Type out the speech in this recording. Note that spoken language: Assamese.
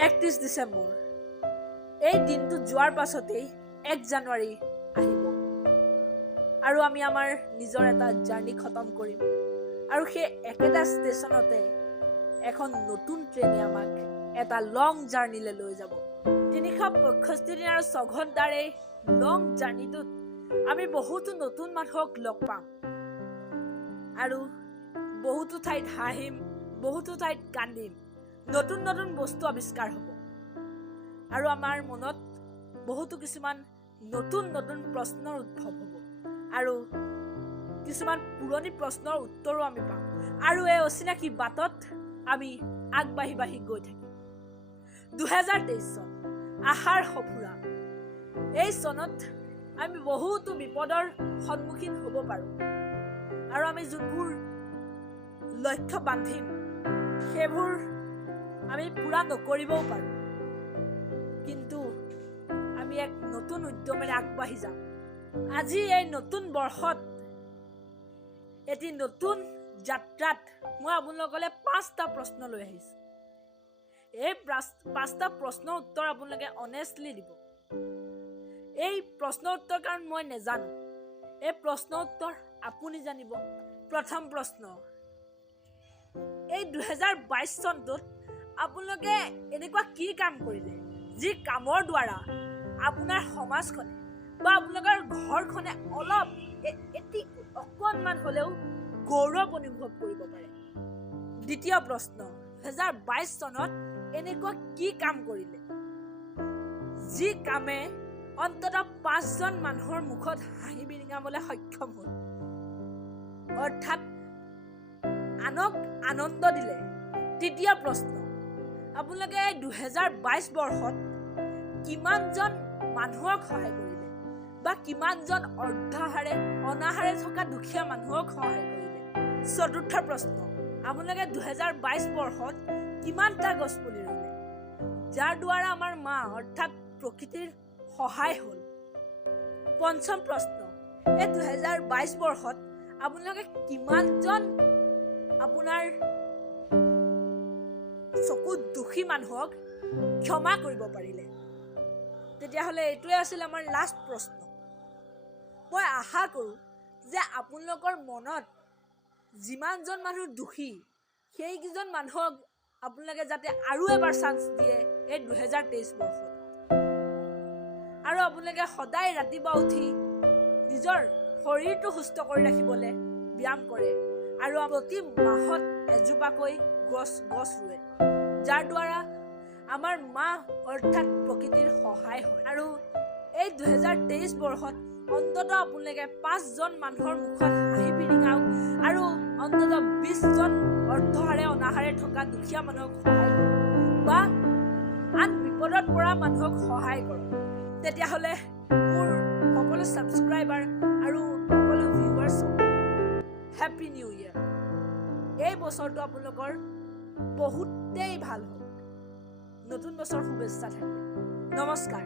31 ডিচেম্বৰ এই দিনটো যোৱাৰ পাছতেই 1 জানুৱাৰী আহিব আৰু আমি আমাৰ নিজৰ এটা জাৰ্নি খতম কৰিম আৰু সেই একেটা ষ্টেচনতে এখন নতুন ট্ৰেইনে আমাক এটা লং জাৰ্নিলৈ লৈ যাব। 365 দিন আৰু 6 ঘণ্টাৰ এই লং জাৰ্নিটোত আমি বহুতো নতুন মানুহক লগ পাম আৰু বহুতো ঠাইত হাঁহিম, বহুতো ঠাইত কান্দিম, নতুন নতুন বস্তু আৱিষ্কাৰ হ'ব আৰু আমাৰ মনত বহুতো কিছুমান নতুন নতুন প্ৰশ্নৰ উদ্ভৱ হ'ব আৰু কিছুমান পুৰণি প্ৰশ্নৰ উত্তৰো আমি পাম আৰু এই অচিনাকি বাটত আমি আগবাঢ়ি গৈ থাকিম। 2023 চন আশাৰ সফুৰা। এই চনত আমি বহুতো বিপদৰ সন্মুখীন হ'ব পাৰোঁ আৰু আমি যোনবোৰ লক্ষ্য বান্ধিম সেইবোৰ আমি পূৰা নকৰিবও পাৰোঁ, কিন্তু আমি এক নতুন উদ্যমেৰে আগবাঢ়ি যাম। আজি এই নতুন বৰ্ষত এটি নতুন যাত্ৰাত মই আপোনালোকলৈ 5টা প্ৰশ্ন লৈ আহিছোঁ। এই 5টা প্ৰশ্নৰ উত্তৰ আপোনালোকে অনেষ্টলি দিব। এই প্ৰশ্নৰ উত্তৰ কাৰণ মই নেজানো, এই প্ৰশ্নৰ উত্তৰ আপুনি জানিব। প্ৰথম প্ৰশ্ন, এই 2022 চনটোত আপোনালোকে এনেকুৱা কি কাম কৰিলে যি কামৰ দ্বাৰা আপোনাৰ সমাজখনে বা আপোনালোকৰ ঘৰখনে অলপ অকণমান হ'লেও গৌৰৱ অনুভৱ কৰিব পাৰে। দ্বিতীয় প্ৰশ্ন, 2022 চনত এনেকুৱা কি কাম কৰিলে যি কামে অন্ততঃ 5জন মানুহৰ মুখত হাঁহি বিৰিঙাবলৈ সক্ষম হ'ল, অৰ্থাৎ আনক আনন্দ দিলে। তৃতীয় প্ৰশ্ন, আপোনালোকে 2022 বৰ্ষত কিমানজন মানুহক সহায় কৰিলে বা কিমানজন অনাহাৰে থকা দুখীয়া মানুহক সহায় কৰিলে। চতুৰ্থ প্ৰশ্ন, আপোনালোকে 2022 বৰ্ষত কিমানটা গছ পুলি ৰুলে যাৰ দ্বাৰা আমাৰ মা অৰ্থাৎ প্ৰকৃতিৰ সহায় হ'ল। পঞ্চম প্ৰশ্ন, এই 2022 বৰ্ষত আপোনালোকে কিমানজন আপোনাৰ চকুত দুখী মানুহক ক্ষমা কৰিব পাৰিলে। তেতিয়াহ'লে এইটোৱে আছিল আমাৰ লাষ্ট প্ৰশ্ন। মই আশা কৰোঁ যে আপোনালোকৰ মনত যিমানজন মানুহ দুখী সেইকেইজন মানুহক আপোনালোকে যাতে আৰু এবাৰ চান্স দিয়ে এই 2023 বৰ্ষত আৰু আপোনালোকে সদায় ৰাতিপুৱা উঠি নিজৰ শৰীৰটো সুস্থ কৰি ৰাখিবলৈ ব্যায়াম কৰে আৰু প্ৰতি মাহত এজোপাকৈ গছ ৰুৱে, যাৰ দ্বাৰা আমাৰ মা অৰ্থাৎ প্ৰকৃতিৰ সহায় হয় আৰু এই 2023 বৰ্ষত অন্ততঃ আপোনালোকে 5জন মানুহৰ মুখত হাঁহি বিৰিঙাওক আৰু অন্ততঃ 20জন অনাহাৰে থকা দুখীয়া মানুহক সহায় কৰক বা আন বিপদত পৰা মানুহক সহায় কৰক। তেতিয়াহ'লে মোৰ সকলো ছাবস্ক্ৰাইবাৰ আৰু সকলো ভিউৱাৰ্ছক হেপী নিউ ইয়েৰ। এই বছৰটো আপোনালোকৰ বহুতেই ভাল হওক। নতুন বছৰ শুভেচ্ছা থাকিল। নমস্কাৰ।